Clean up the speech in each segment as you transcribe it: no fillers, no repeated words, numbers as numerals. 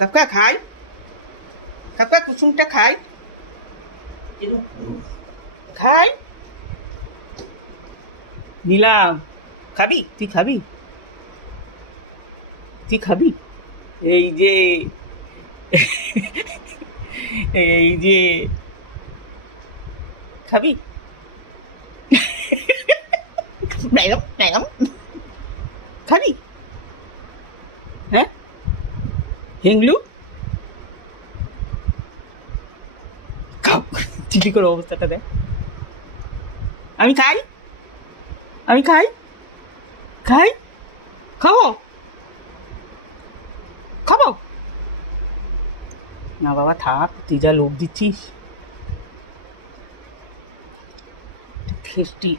কাকা খাই, কাকা কুসুমটা খাই, খাই। নিলাম, খাবি? তুই খাবি? তুই খাবি? এই যে এই যে খাবি? ম্যাডাম ম্যাডাম খাবি? হ্যাঁ, হিংলু খাও। চিলি করে অবস্থাটা দেখ। আমি খাই, আমি খাই, খাই, খাবো, খাবো না বাবা, থাক, তুই যা লোভ দিচ্ছিস। খেষ্টি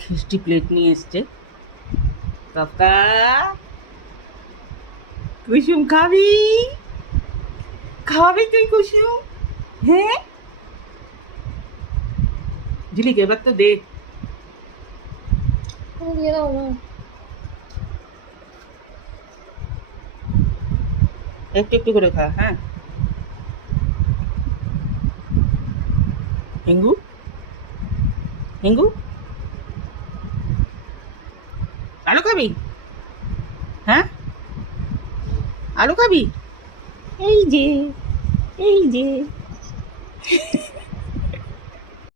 খেষ্টি প্লেট নিয়ে এসছে। কাকা কুসুম খাবি? খাবি তুই কুসুম? হ্যাঁ, ঝিলিক এবার তো দে। দিয়ে দাও না। একটু একটু করে খা। হ্যাঁ, হেঙ্গু, হেঙ্গু আলু খাবি? হ্যাঁ, আলু খাবি? এই যে, এই যে